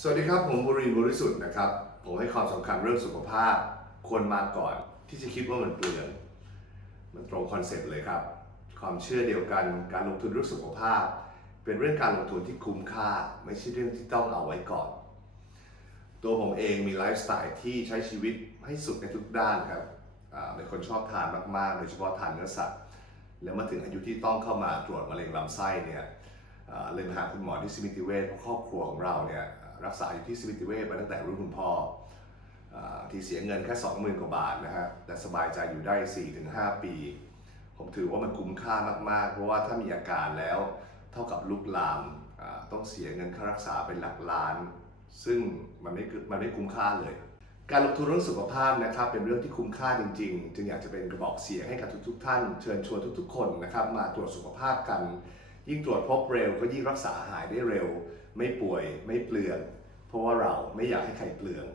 สวัสดีครับ ผมบุรินทร์บริสุทธิ์นะครับ ผมให้ความสำคัญเรื่องสุขภาพ ควรมาก่อนที่จะคิดว่ามันเปลืองมันตรงคอนเซ็ปต์เลยครับ ความเชื่อเดียวกันการลงทุนเรื่องสุขภาพ เป็นเรื่องการลงทุนที่คุ้มค่า ไม่ใช่เรื่องที่ต้องเอาไว้ก่อน ตัวผมเองมีไลฟ์สไตล์ที่ใช้ชีวิตให้สุดในทุกด้านครับอ่าเป็นคนชอบทานมากๆ โดยเฉพาะทานเนื้อสัตว์ แล้วมาถึงอายุที่ต้องเข้ามาตรวจมะเร็งลำไส้เนี่ยอ่าเลยมาหาคุณหมอที่สมิติเวชเพราะครอบครัวของเราเนี่ย รักษาอยู่ที่สมิติเวชมาตั้งแต่รุ่นคุณพ่ออที่เสียเงินแค่ 20,000 กว่าบาทนะฮะแต่สบายใจอยู่ได้ 4-5 ปี ผมถือว่ามันคุ้มค่ามาก ๆ เพราะว่าถ้ามีอาการแล้วเท่ากับลุกลามต้องเสียเงินค่ารักษาเป็นหลักล้าน ซึ่งมันไม่มันไม่คุ้มค่าเลย การลงทุนเรื่องสุขภาพนะครับเป็นเรื่องที่คุ้มค่าจริง ๆ จึงอยากจะเป็นกระบอกเสียงให้กับทุกๆ ท่าน เชิญชวนทุกๆ คนนะครับมาตรวจสุขภาพกัน ยิ่งตรวจพบเร็วก็ยิ่งรักษาหายได้เร็ว ไม่ป่วยไม่เปลือง เพราะว่าเราไม่อยากให้ใครเปลือง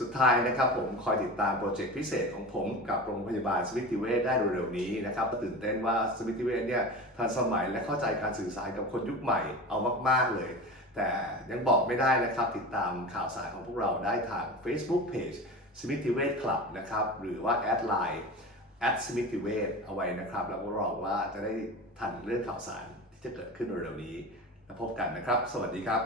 สุดท้ายนะครับผมคอยติดตามโปรเจกต์พิเศษของผมกับโรงพยาบาลสมิติเวชได้เร็วๆนี้นะครับตื่นเต้นว่าสมิติเวชเนี่ยทันสมัยและเข้าใจการสื่อสารกับคนยุคใหม่เอามากๆเลย แต่ยังบอกไม่ได้นะครับติดตามข่าวสารของพวกเราได้ทาง Facebook Page สมิติเวชคลับนะครับหรือว่าแอดไลน์ แอดสมิติเวชเอาไว้นะครับ แล้วก็รอว่าจะได้ทันเรื่องข่าวสารที่จะเกิดขึ้นเร็วๆนี้แล้วพบกันนะครับ สวัสดีครับ